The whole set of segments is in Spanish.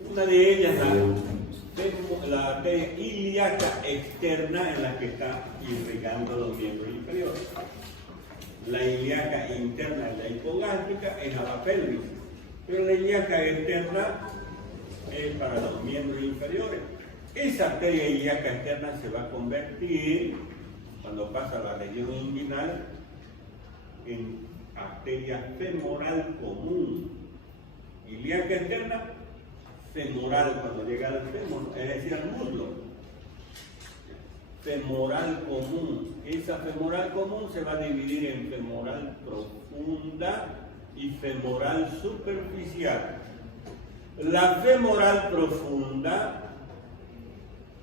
Una de ellas, la arteria ilíaca externa, en la que está irrigando los miembros inferiores. La ilíaca interna, la hipogástrica, es a la pelvis, pero la ilíaca externa es para los miembros inferiores. Esa arteria ilíaca externa se va a convertir, cuando pasa a la región inguinal, en arteria femoral común. Ilíaca externa, femoral cuando llega al fémur, es decir, al muslo. Femoral común. Esa femoral común se va a dividir en femoral profunda y femoral superficial. La femoral profunda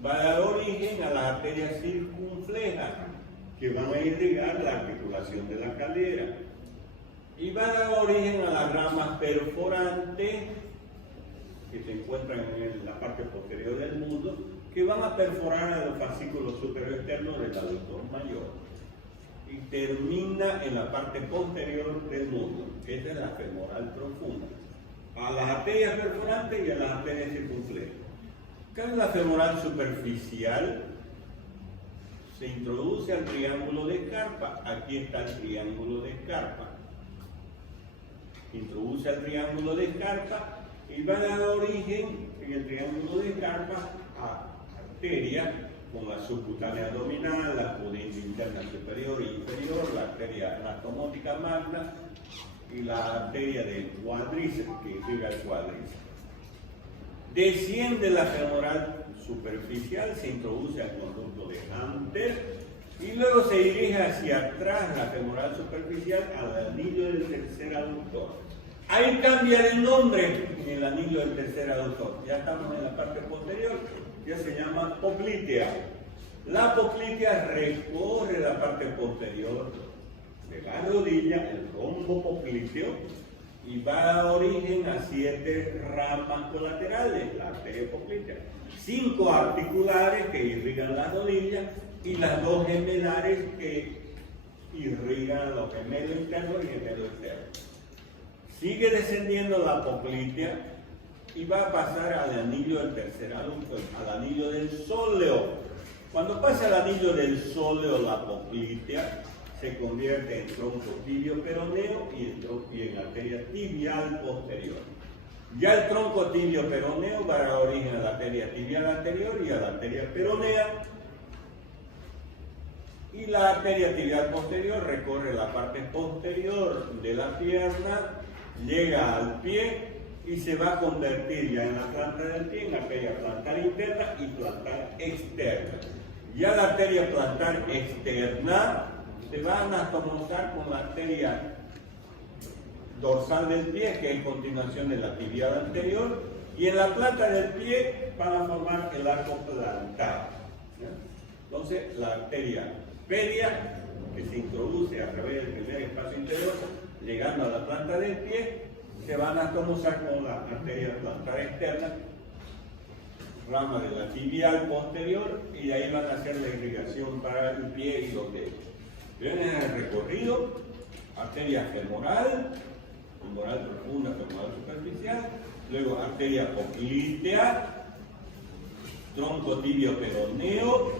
va a dar origen a las arterias circunflejas, que van a irrigar la articulación de la cadera, y va a dar origen a las ramas perforantes que se encuentran en la parte posterior del muslo, que van a perforar a los fascículos superior externos del aductor mayor y termina en la parte posterior del muslo. Esta es la femoral profunda, a las arterias perforantes y a las arterias circunflejas. ¿Qué es la femoral superficial? Se introduce al triángulo de Scarpa. Aquí está el triángulo de Scarpa. Introduce al triángulo de Scarpa y va a dar origen en el triángulo de Scarpa a arteria con la subcutánea abdominal, la pudenda interna superior e inferior, la arteria anatomótica magna y la arteria del cuádriceps que irriga el cuádriceps. Desciende la femoral superficial, se introduce al conducto de Hunter y luego se dirige hacia atrás la femoral superficial al anillo del tercer aductor. Ahí cambia el nombre en el anillo del tercer aductor. Ya estamos en la parte posterior, ya se llama poplitea. La poplitea recorre la parte posterior de la rodilla, el rombo popliteo, y va a dar origen a 7 ramas colaterales, la arteria poplitea. 5 articulares que irrigan las rodillas y las 2 gemelares que irrigan los gemelos internos y gemelos externos. Sigue descendiendo la poplitea y va a pasar al anillo del tercer aductor, al anillo del sóleo. Cuando pasa al anillo del sóleo, la poplitea se convierte en tronco tibio peroneo y en arteria tibial posterior. Ya el tronco tibio peroneo va a dar origen a la arteria tibial anterior y a la arteria peronea. Y la arteria tibial posterior recorre la parte posterior de la pierna, llega al pie y se va a convertir ya en la planta del pie en arteria plantar interna y plantar externa. Ya la arteria plantar externa se va a anatomizar con la arteria dorsal del pie, que es continuación de la tibial anterior, y en la planta del pie van a formar el arco plantar. Entonces, la arteria pedia, que se introduce a través del primer espacio interior, llegando a la planta del pie, se va a anatomizar con la arteria plantar externa, rama de la tibial posterior, y de ahí van a hacer la irrigación para el pie y los dedos. Vienen en el recorrido, arteria femoral, femoral profunda, femoral superficial, luego arteria poplitea, tronco tibio peroneo,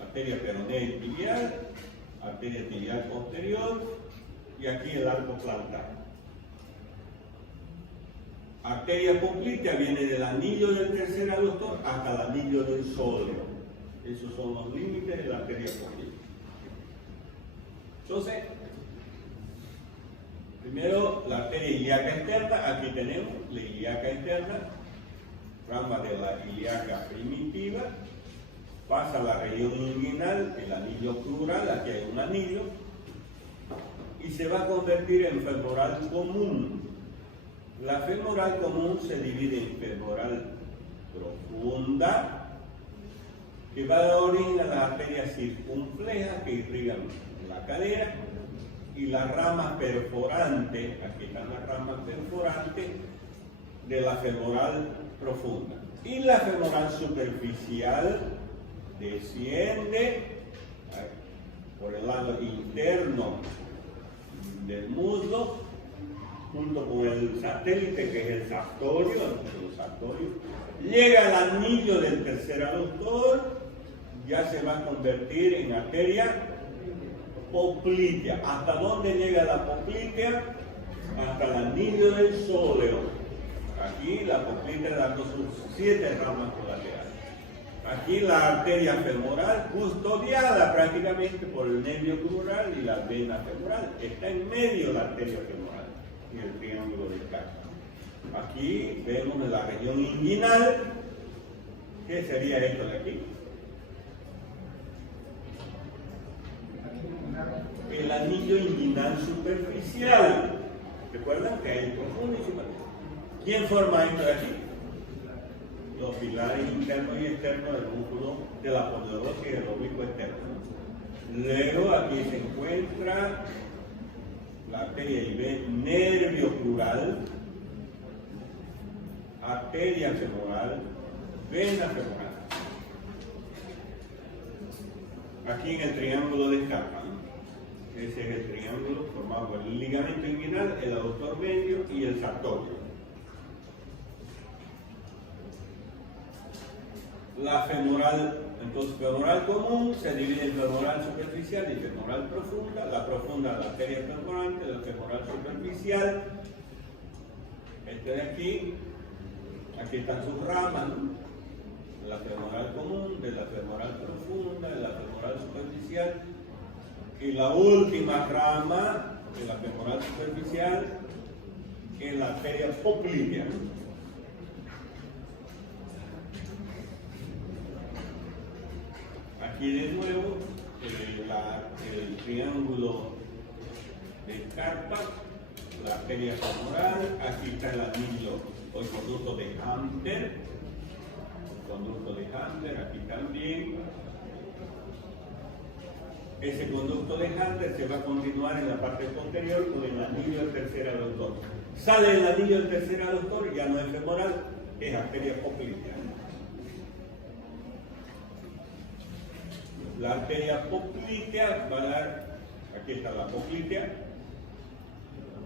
arteria peronea y tibial, arteria tibial posterior y aquí el arco plantar. Arteria poplitea viene del anillo del tercer aductor hasta el anillo del sóleo. Esos son los límites de la arteria poplitea. Entonces, primero la arteria ilíaca externa, aquí tenemos la ilíaca externa, rama de la ilíaca primitiva, pasa a la región inguinal, el anillo crural, aquí hay un anillo, y se va a convertir en femoral común. La femoral común se divide en femoral profunda, que va a dar origen a las arterias circunflejas que irrigan la cadera, y las ramas perforantes, aquí están las ramas perforantes de la femoral profunda. Y la femoral superficial desciende por el lado interno del muslo junto con el satélite que es el sartorio, llega al anillo del tercer aductor, ya se va a convertir en arteria poplitea. ¿Hasta dónde llega la poplitea? Hasta el anillo del sóleo. Aquí la poplitea dando sus 7 ramas colaterales. Aquí la arteria femoral, custodiada prácticamente por el nervio crural y la vena femoral. Está en medio la arteria femoral y el triángulo del Carpa. Aquí vemos la región inguinal. ¿Qué sería esto de aquí? El anillo inguinal superficial. ¿Recuerdan que hay profundísima? ¿Quién forma esto de aquí? Los pilares internos y externos del músculo de la aponeurostis y el oblicuo externo. Luego aquí se encuentra la arteria y ven nervio crural, arteria femoral, vena femoral. Aquí en el triángulo de Carpa. Ese es el triángulo formado por el ligamento inguinal, el aductor medio y el sartorio. La femoral, entonces femoral común se divide en femoral superficial y femoral profunda. La profunda, la arteria femoral, la femoral superficial. Este de aquí están sus ramas, ¿no? La femoral común, de la femoral profunda, de la femoral superficial. Y la última rama de la femoral superficial es la arteria poplitea. Aquí de nuevo el triángulo de Carpa, la arteria femoral, aquí está el anillo o el conducto de Hunter, aquí también. Ese conducto de Hunter se va a continuar en la parte posterior con el anillo del tercer aductor. Sale el anillo del tercer aductor, ya no es femoral, es arteria poplitea. La arteria poplitea va a dar, aquí está la poplitea,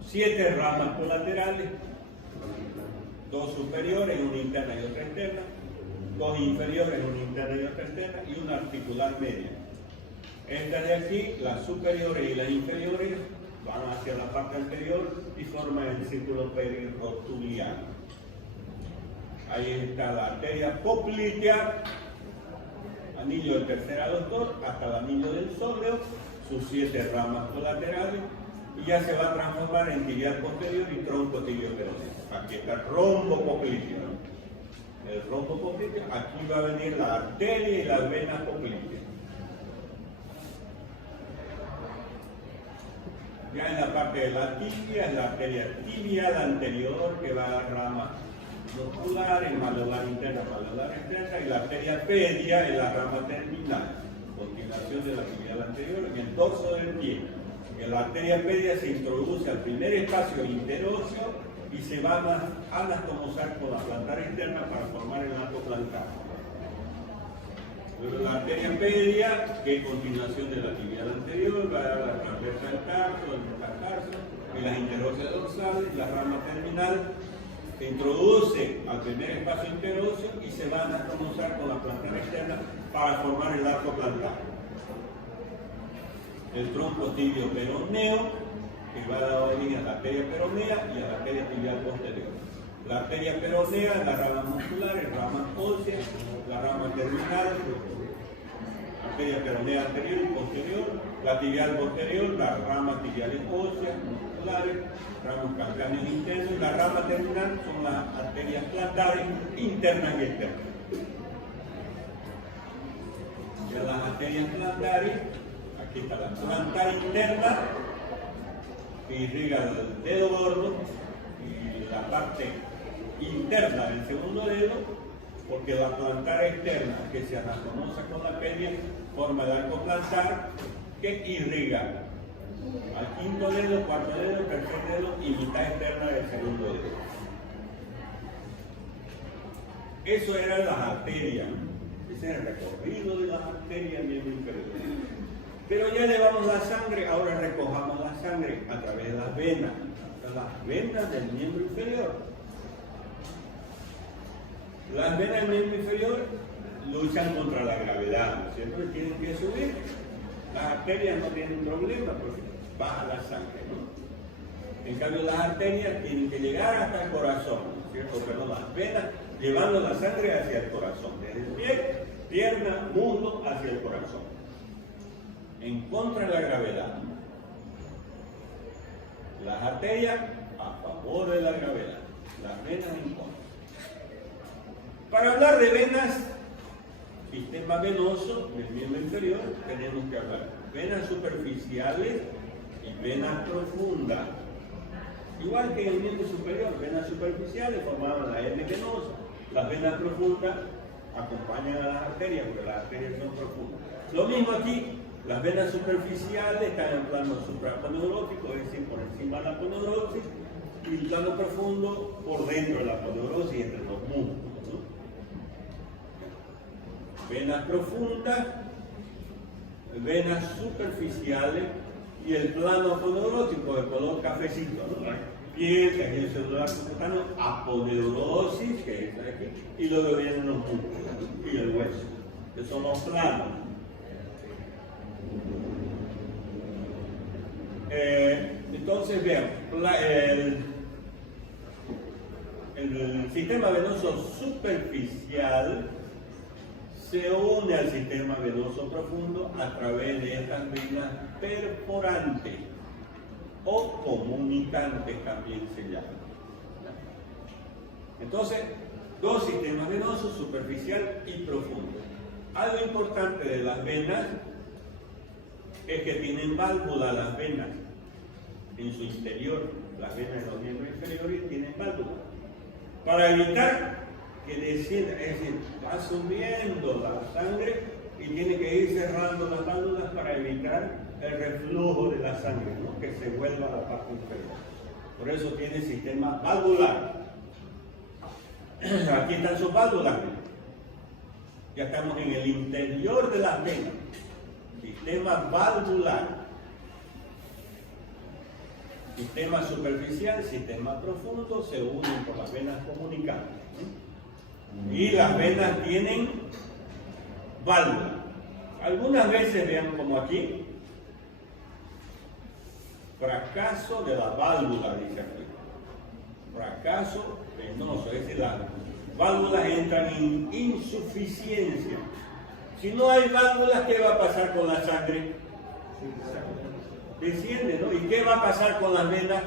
7 ramas colaterales, 2 superiores, una interna y otra externa, 2 inferiores, una interna y otra externa, y una articular media. Esta de aquí, las superiores y las inferiores, van hacia la parte anterior y forman el círculo perirotuliano. Ahí está la arteria poplitea, anillo del tercer aducto hasta el anillo del sóleo, sus 7 ramas colaterales, y ya se va a transformar en tibial posterior y tronco tibio peroneo. Aquí está el rombo popliteo. El rombo popliteo, aquí va a venir la arteria y las venas popliteas. Ya en la parte de la tibia, es la arteria tibial anterior que va a dar ramas musculares, malular interna, malular externa, y la arteria pedia es la rama terminal, continuación de la tibial anterior en el dorso del pie. En la arteria pedia se introduce al primer espacio interóseo y se va a anastomosar con la plantar externa para formar el arco plantar. Luego la arteria pedia, que es continuación de la tibial anterior, va a dar la transversa del tarso, el metatarso, y las interóseas dorsales, la rama terminal, se introduce al primer espacio interóseo y se va a anastomosar con la plantar externa para formar el arco plantar. El tronco tibio peroneo, que va a dar origen a la arteria peronea y a la arteria tibial posterior. La arteria peronea, las ramas musculares, ramas óseas, la rama terminal, arteria peronea anterior y posterior, la tibial posterior, las ramas tibiales óseas, musculares, ramos calcáneos internos, y la rama terminal son las arterias plantares internas y externas. Ya las arterias plantares, aquí está la plantar interna, que irriga el dedo gordo y la parte interna del segundo dedo, porque la plantar externa, que se anastomosa con la pedia, forma el arco plantar que irriga al quinto dedo, cuarto dedo, tercer dedo y mitad externa del segundo dedo. Eso eran las arterias, ese es el recorrido de las arterias miembro inferior. Pero ya llevamos la sangre, ahora recojamos la sangre a través de las venas. las venas del miembro inferior. Las venas del miembro inferior luchan contra la gravedad, ¿no es cierto? Tienen que subir. Las arterias no tienen problema porque baja la sangre, ¿no? En cambio, las arterias tienen que llegar hasta el corazón, ¿no es cierto? Perdón, las venas llevando la sangre hacia el corazón, desde el pie, pierna, muslo hacia el corazón. En contra de la gravedad. Las arterias a favor de la gravedad, las venas en contra. Para hablar de venas, sistema venoso del miembro inferior, tenemos que hablar de venas superficiales y venas profundas. Igual que en el miembro superior, venas superficiales formaban la hernia venosa, las venas profundas acompañan a las arterias, porque las arterias son profundas. Lo mismo aquí. Las venas superficiales están en el plano supraponeurótico, es decir, por encima de la aponeurosis, y el plano profundo por dentro de la aponeurosis, entre los músculos, ¿no? Venas profundas, venas superficiales y el plano aponeurótico de color cafecito, ¿no? Piel, tejido celular subcutáneo, aponeurosis, que es aquí, y luego vienen los músculos y el hueso, que son los planos. Entonces, vean, el sistema venoso superficial se une al sistema venoso profundo a través de estas venas perforantes o comunicantes también se llaman. Entonces, dos sistemas venosos, superficial y profundo. Algo importante de las venas es que tienen válvulas las venas en su interior. Las venas de los miembros inferiores tienen válvulas para evitar que descienda, es decir, va subiendo la sangre y tiene que ir cerrando las válvulas para evitar el reflujo de la sangre, ¿no? Que se vuelva a la parte inferior. Por eso tiene sistema valvular. Aquí están sus válvulas. Ya estamos en el interior de las venas. Sistema valvular. Sistema superficial, sistema profundo se unen por las venas comunicantes. Y las venas tienen válvulas. Algunas veces vean como aquí, fracaso de la válvula, dice aquí. Fracaso venoso, es decir, las válvulas entran en insuficiencia. Si no hay válvulas, ¿qué va a pasar con la sangre? Desciende, ¿no? ¿Y qué va a pasar con las venas?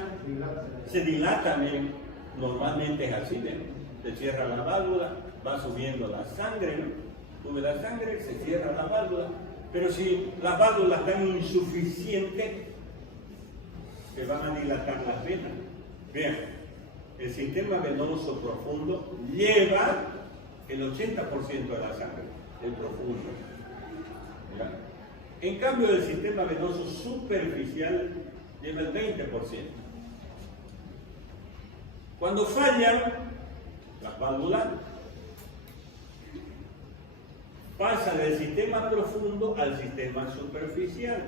Se dilatan bien. Normalmente es así, ¿ven? Se cierra la válvula, va subiendo la sangre, ¿no? Sube la sangre, se cierra la válvula. Pero si las válvulas están insuficientes, se van a dilatar las venas. Vean, el sistema venoso profundo lleva el 80% de la sangre, el profundo. ¿Ya? En cambio, el sistema venoso superficial lleva el 20%. Cuando fallan las válvulas, pasa del sistema profundo al sistema superficial.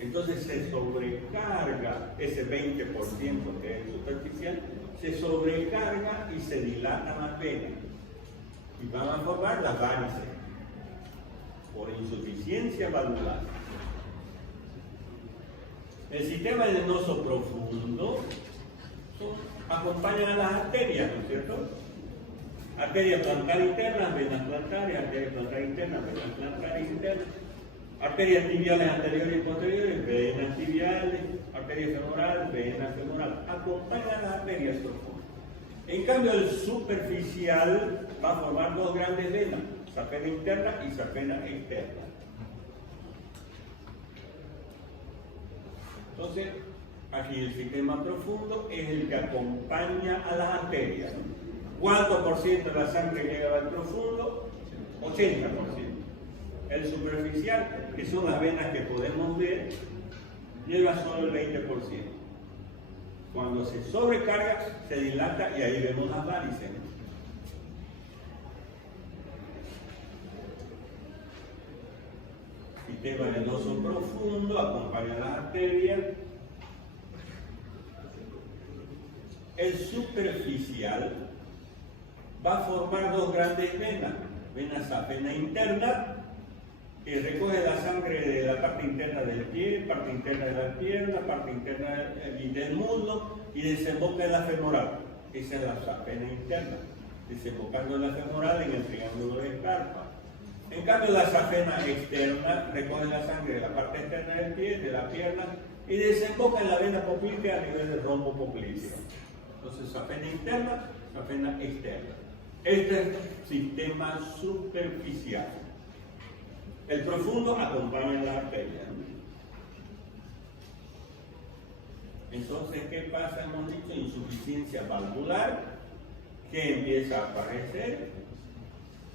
Entonces se sobrecarga ese 20% que es superficial, se sobrecarga y se dilatan las venas. Y van a formar las varices por insuficiencia valvular. El sistema venoso profundo acompañan a las arterias, ¿no es cierto? Arteria plantar interna, venas plantares, arteria plantar interna, venas plantares internas, arterias tibiales anteriores y posteriores, venas tibiales, arteria femoral, venas femoral. Acompañan a las arterias profundas. En cambio, el superficial va a formar dos grandes venas, safena interna y safena externa. Entonces, aquí el sistema profundo es el que acompaña a las arterias. ¿Cuánto por ciento de la sangre llega al profundo? 80%. El superficial, que son las venas que podemos ver, lleva solo el 20%. Cuando se sobrecarga, se dilata y ahí vemos las varices. Sistema venoso profundo acompaña a las arterias. el superficial va a formar dos grandes venas. Vena safena interna, que recoge la sangre de la parte interna del pie, parte interna de la pierna, parte interna del muslo y desemboca en la femoral. Esa es la safena interna, desembocando en la femoral en el triángulo de Carpa. En cambio, la safena externa recoge la sangre de la parte externa del pie, de la pierna y desemboca en la vena poplítea a nivel del rombo poplíteo. Entonces, safena interna, safena externa. Este es el sistema superficial. El profundo acompaña la arteria. Entonces, ¿qué pasa? Hemos dicho insuficiencia valvular, que empieza a aparecer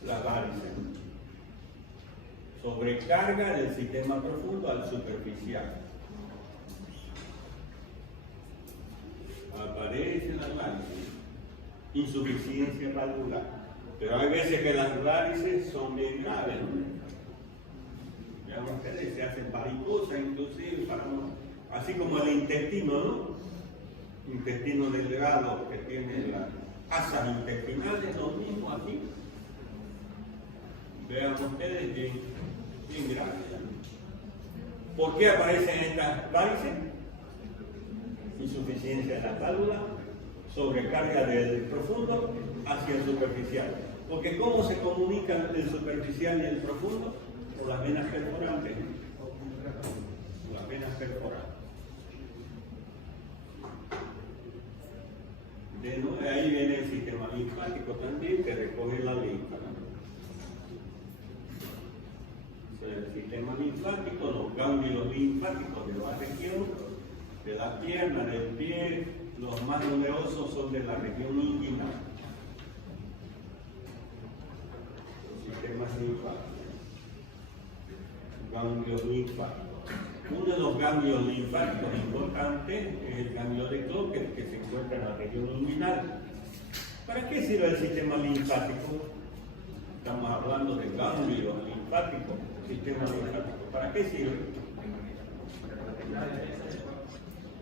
la varices. Sobrecarga del sistema profundo al superficial. Aparece la varices. Insuficiencia valvular. Pero hay veces que las varices son bien graves, ¿no? Ya ustedes se hacen varicosas, inclusive, así como el intestino, ¿no? Intestino delgado que tiene las asas intestinales, lo mismo aquí. Vean ustedes bien graves. ¿Por qué aparecen estas varices? Insuficiencia de la válvula, sobrecarga del profundo hacia el superficial. Porque ¿cómo se comunican el superficial y el profundo? Por las venas perforantes. Las venas perforantes. De ahí viene el sistema linfático también, que recoge la linfa, ¿no? El sistema linfático, los ganglios linfáticos de la región, de la pierna, del pie, los más numerosos son de la región inguinal. Los sistemas linfáticos. Ganglios linfáticos. Uno de los ganglios linfáticos importantes es el ganglio de Cloquet, que se encuentra en la región inguinal. ¿Para qué sirve el sistema linfático? Estamos hablando de ganglios linfáticos, sistema linfático. ¿Para qué sirve?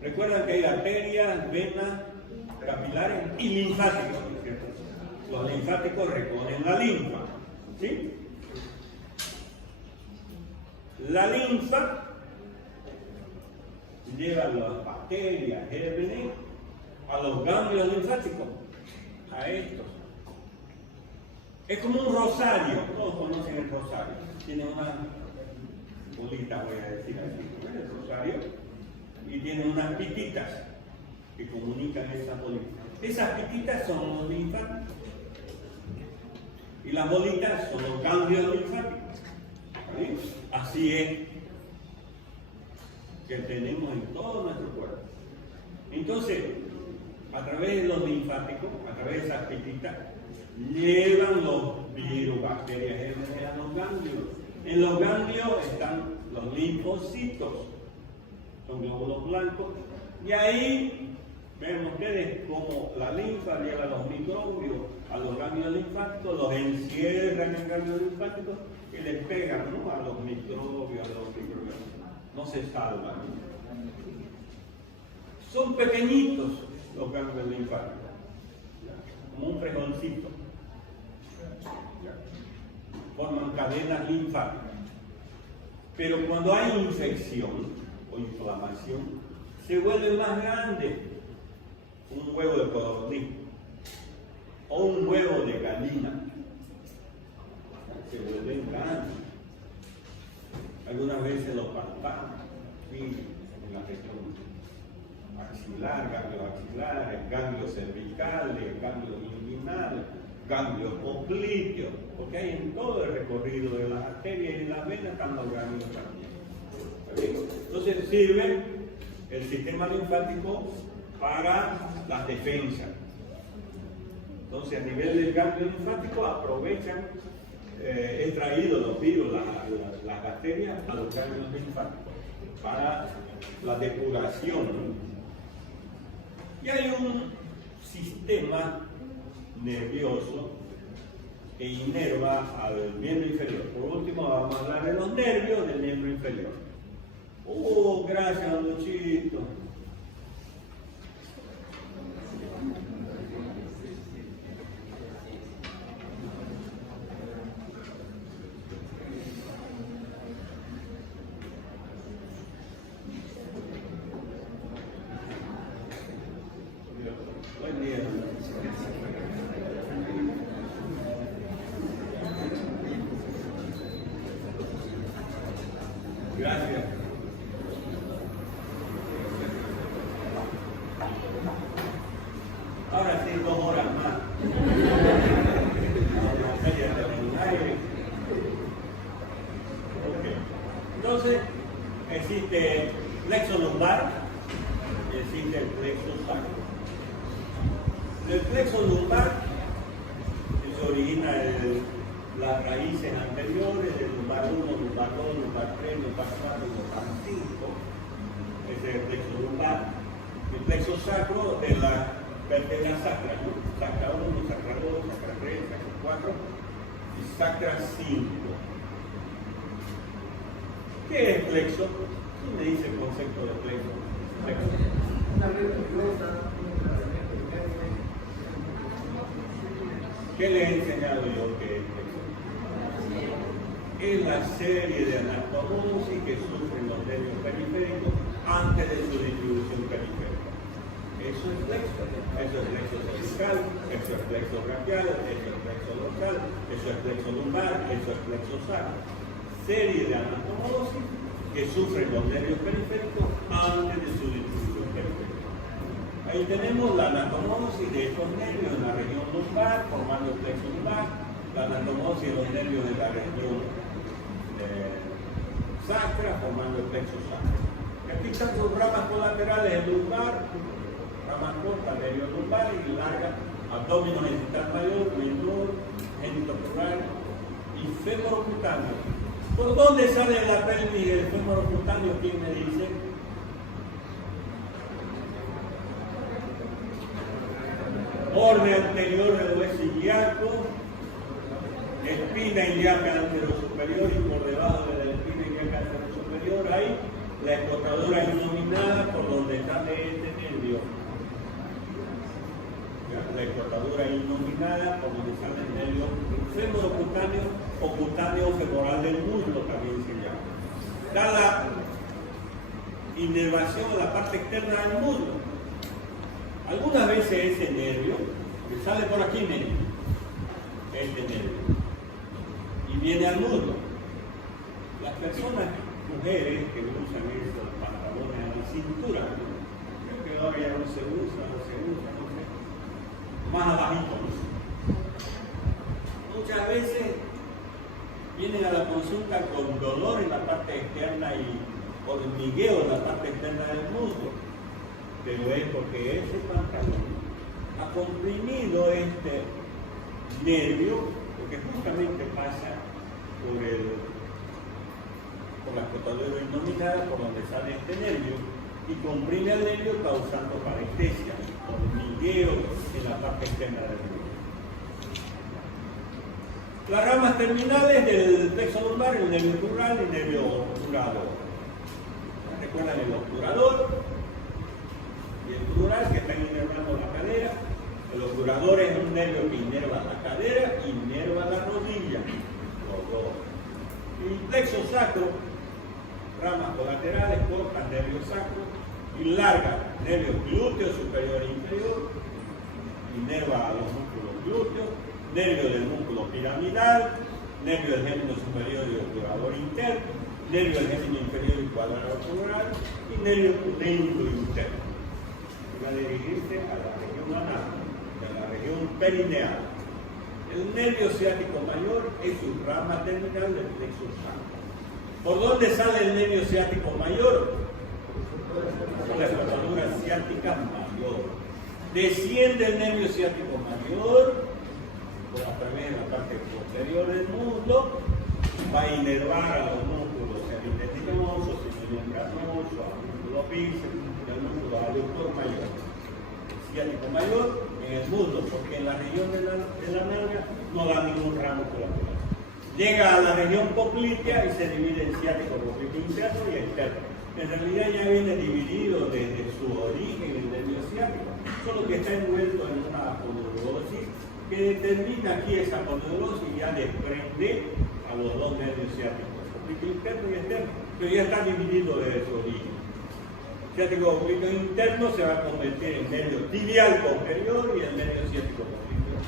Recuerdan que hay arterias, venas, capilares y linfáticos. Los linfáticos recogen la linfa, ¿sí? La linfa lleva las bacterias, gérmenes, a los ganglios linfáticos, a estos. Es como un rosario, todos conocen el rosario. Tiene una bolita, voy a decir así, el rosario, y tiene unas pititas que comunican esas bolitas. Esas pititas son los linfáticos. Y las bolitas son los ganglios linfáticos. ¿Sí? Así es que tenemos en todo nuestro cuerpo. Entonces, a través de los linfáticos, a través de esas pititas, llevan los virus, bacterias, gérmenes a los ganglios. En los ganglios están los linfocitos, son glóbulos blancos, y ahí ven ustedes cómo la linfa lleva los microbios a los ganglios linfáticos, los encierran en ganglios linfáticos y les pegan, ¿no?, a los microbios, no se salvan. Son pequeñitos los ganglios linfáticos, como un fregoncito. Forman cadenas linfáticas. Pero cuando hay infección o inflamación, se vuelve más grande. Un huevo de codorniz o un huevo de gallina se vuelven grandes. Algunas veces lo palpamos, ¿sí?, en la región axilar, ganglios axilares, ganglios cervicales, ganglios inguinales, ganglios poplíteos, porque hay en todo el recorrido de las arterias y en las venas están los ganglios también. Entonces sirve el sistema linfático para las defensas. Entonces a nivel del ganglio linfático aprovechan, he traído los virus, las bacterias a los ganglios linfáticos para la depuración. Y hay un sistema nervioso que inerva al miembro inferior. Por último vamos a hablar de los nervios del miembro inferior. Gracias, Luchito. Gracias. Ahora sí, 2 horas más. Okay. Entonces, existe plexo lumbar y existe el plexo sacro. El plexo lumbar se origina en las raíces anteriores, del lumbar 1, lumbar 2, lumbar 3, lumbar 4, lumbar 5. Ese es el plexo lumbar. El plexo sacro de la vértebra sacra, ¿no? Sacra 1, sacra 2, sacra 3, sacra 4 y sacra 5. ¿Qué es plexo? ¿Quién me dice el concepto de plexo? ¿Qué le he enseñado yo que es plexo? Es la serie de anastomosis que sufren los nervios periféricos antes de su distribución periférica. Eso es plexo. Eso es plexo cervical, eso es plexo braquial, eso es plexo dorsal, eso es plexo lumbar, eso es plexo sacro. Serie de anastomosis que sufren los nervios periféricos antes de su distribución periférica. Ahí tenemos la anastomosis de estos nervios en la región lumbar, formando el plexo lumbar, la anastomosis de los nervios de la región sacra, formando el plexo sacro. Y aquí están sus ramas colaterales en lumbar, ramas cortas, nervios lumbares y largas, abdomen genital mayor, menor, genitoplural y femorocutáneo. ¿Por dónde sale la pelvis del femorocutáneo? ¿Quién me dice? Borde anterior del hueso ilíaco, espina ilíaca anterosuperior y por debajo de la espina ilíaca anterosuperior hay la escotadura inominada por donde sale este nervio. La escotadura inominada por donde sale el nervio femorocutáneo o cutáneo femoral del muslo también se llama. Da la inervación a la parte externa del muslo. Algunas veces ese nervio que sale por aquí, miren, este nervio, y viene al muslo. Las personas, mujeres que usan esos pantalones a la cintura, creo que ahora ya no se usa, no sé, más abajito, no sé. Muchas veces vienen a la consulta con dolor en la parte externa y hormigueo en la parte externa del muslo, pero es porque ese pantalón ha comprimido este nervio, porque justamente pasa por la escotadura inominada, por donde sale este nervio, y comprime al nervio causando parestesia, hormigueo en la parte externa del muslo. Las ramas terminales del plexo lumbar, el nervio crural y el nervio obturador. ¿Recuerdan el obturador? Y el crural que está inervando la cadera. El obturador es un nervio que inerva la cadera y inerva la rodilla. Los dos. Y el plexo sacro, ramas colaterales, cortas, nervio sacro, y largas, nervio glúteo superior e inferior, inerva a los músculos glúteos, nervio del músculo piramidal, nervio del gémino superior y obturador interno, nervio del gémino inferior y cuadrante obtural, y nervio cuténico interno. Va a dirigirse a la región anal, a la región perineal. El nervio ciático mayor es su rama terminal del plexo sacro. ¿Por dónde sale el nervio ciático mayor? Por la escotadura ciática mayor. Desciende el nervio ciático mayor a través de la parte posterior del muslo, va a inervar a los músculos semitendinosos, semimembranosos, al músculo bíceps, al músculo aductor mayor. Ciático mayor en el muslo, porque en la región de la nalga no da ningún ramo colateral. Llega a la región poplitea y se divide en ciático popliteo interno y externo. En realidad ya viene dividido desde su origen el nervio ciático, solo que está envuelto en una aponeurosis que determina aquí esa aponeurosis y ya desprende a los dos nervios ciáticos, popliteo interno y externo, pero ya está dividido desde su origen. Ciático popliteo interno se va a convertir en nervio tibial posterior y el nervio ciático popliteo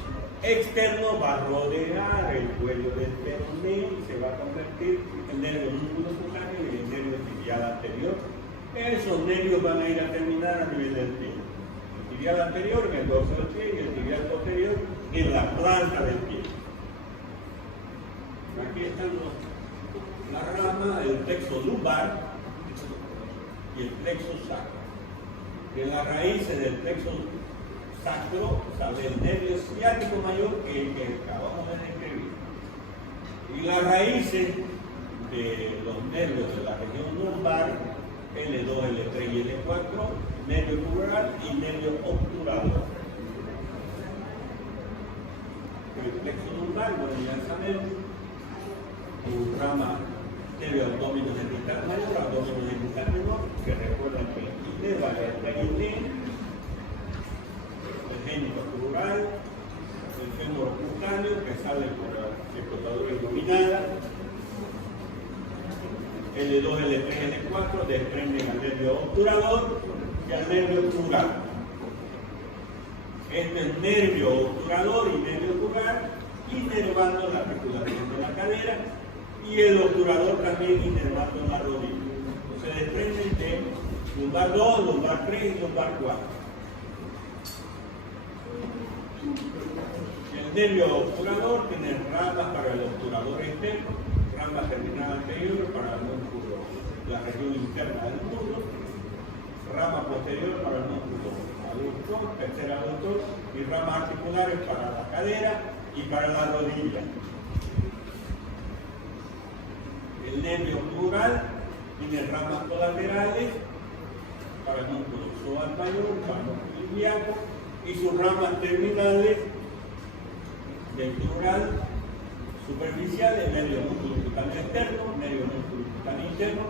externo va a rodear el cuello del peroné y se va a convertir en nervio músculo cutáneo y el nervio tibial anterior. Esos nervios van a ir a terminar a nivel del pie. El tibial anterior en el dorso del pie y el tibial posterior en la planta del pie. Aquí están la rama del plexo lumbar y el plexo sacro. De las raíces del plexo sacro sale el nervio ciático mayor que acabamos de describir. Y las raíces de los nervios de la región lumbar, L2, L3 y L4, nervio crural y nervio obturador. El plexo lumbar, bueno, ya sabemos, tu rama nervio abdomen genital mayor, abdomen genital menor, que recuerdan que inerva el trayectín, el génito crural, el fémur cutáneo que sale por la cortadura iluminada, L2, L3, L4 desprenden al nervio obturador y al nervio crural. Este es nervio obturador y nervio crural inervando la articulación de la cadera y el obturador también inervando la rodilla. Se desprenden de lumbar 2, lumbar 3 y lumbar 4. El nervio obturador tiene ramas para el obturador externo, ramas terminal anterior para el músculo, la región interna del muslo, rama posterior para el músculo aductor, tercer aductor y ramas articulares para la cadera y para la rodilla. El nervio crural tiene ramas colaterales para el músculo psoas mayor, para el músculo ilíaco y sus ramas terminales del crural superficial, el nervio músculo cutáneo externo, nervio músculo cutáneo interno,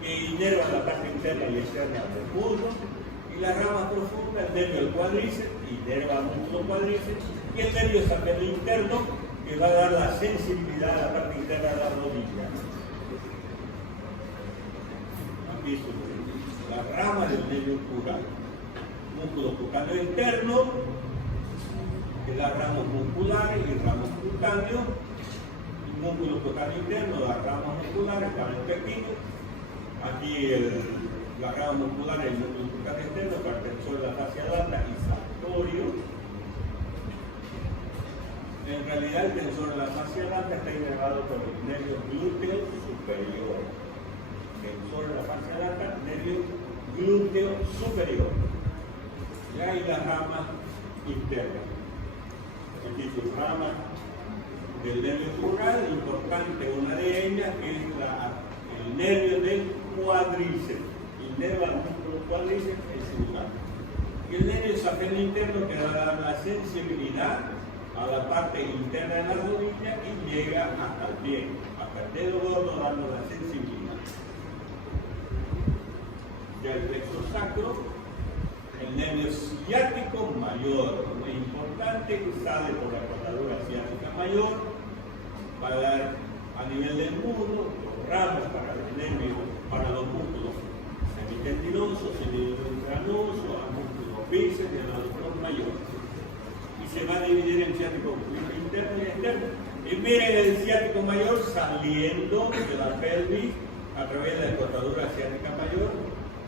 que inerva la parte interna y externa del muslo, y la rama profunda, el nervio del cuádriceps, inerva el músculo cuádriceps, y el nervio sacral interno, que va a dar la sensibilidad a la parte interna de la rodilla. Aquí la rama del nervio crural, músculo cutáneo interno, que da ramos musculares y ramos cutáneos, y músculo cutáneo interno da ramas musculares para el pepino. Aquí la rama muscular y el músculo cutáneo interno para el tensor de la fascia lata y sartorio. En realidad el tensor de la fascia lata está inervado por el nervio glúteo superior. Tensor de la fascia lata, nervio glúteo superior. Y hay la rama interna. Aquí su rama del nervio crural, importante una de ellas, que es el nervio del cuádriceps. Inerva el músculo cuádriceps en su lugar. Y el nervio safeno interno que va a dar la sensibilidad a la parte interna de la rodilla y llega hasta el pie, hasta el dedo gordo dando la sensibilidad. Ya el plexo sacro, el nervio ciático mayor, muy importante, que sale por la cortadura ciática mayor para dar a nivel del muslo, ramas para el nervio, para los músculos semitendinosos, semimembranosos, al músculo bíceps y al aductor mayor. Y se va a dividir en ciático interno y externo. Y miren el ciático mayor saliendo de la pelvis a través de la cortadura ciática mayor.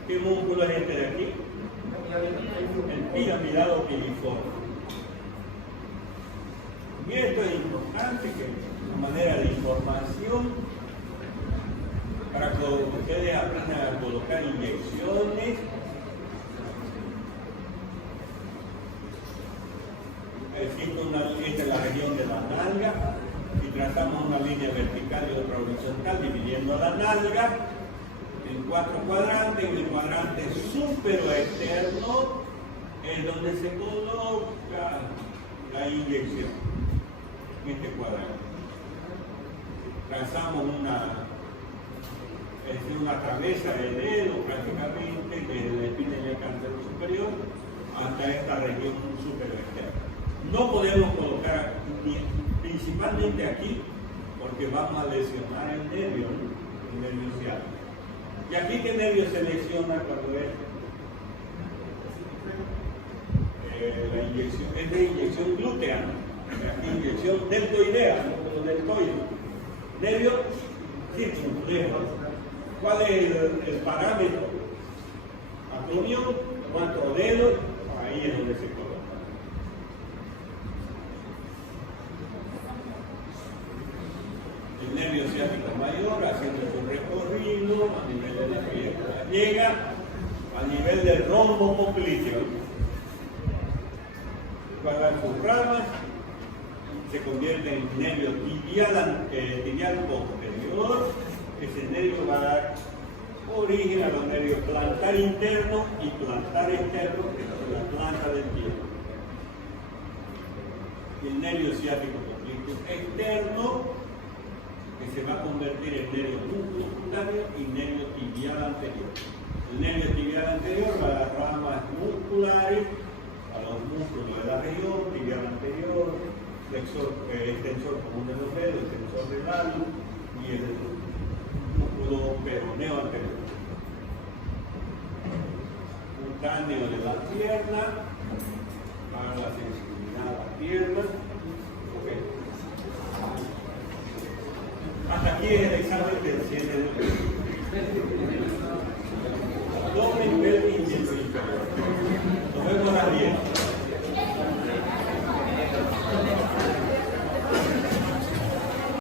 ¿Qué músculo es este de aquí? El piramidado piriforme. Y esto es importante, que una manera de información para que ustedes aprendan a colocar inyecciones. Esta es la región de la nalga, y trazamos una línea vertical y otra horizontal dividiendo la nalga en 4 cuadrantes. Y el cuadrante superoexterno es donde se coloca la inyección, en este cuadrante. Trazamos una cabeza de dedo prácticamente desde la espina y el cántaro superior hasta esta región superoexterna. No podemos colocar principalmente aquí porque vamos a lesionar el nervio ciático. ¿Y aquí qué nervio se lesiona cuando es la inyección? Es de inyección glútea, ¿no? Aquí inyección deltoidea, no deltoide. Nervio circunflejo. ¿Cuál es el parámetro? Acronio, 4 dedos, ahí es donde se coloca. El nervio ciático mayor haciendo su recorrido a nivel de la pierna. Llega a nivel del rombo popliteo. Para sus ramas se convierte en nervio tibial posterior. Ese nervio va a dar origen a los nervios plantar interno y plantar externo, que es la planta del pie. El nervio ciático popliteo externo, que se va a convertir en nervio musculario y nervio tibial anterior. El nervio tibial anterior va a dar ramas musculares a los músculos de la región, tibial anterior, extensor común de los dedos, extensor del ano y el músculo peroneo anterior. Cutáneo de la pierna, para la sensibilidad de la pierna. Okay. Hasta aquí es el examen del 7 de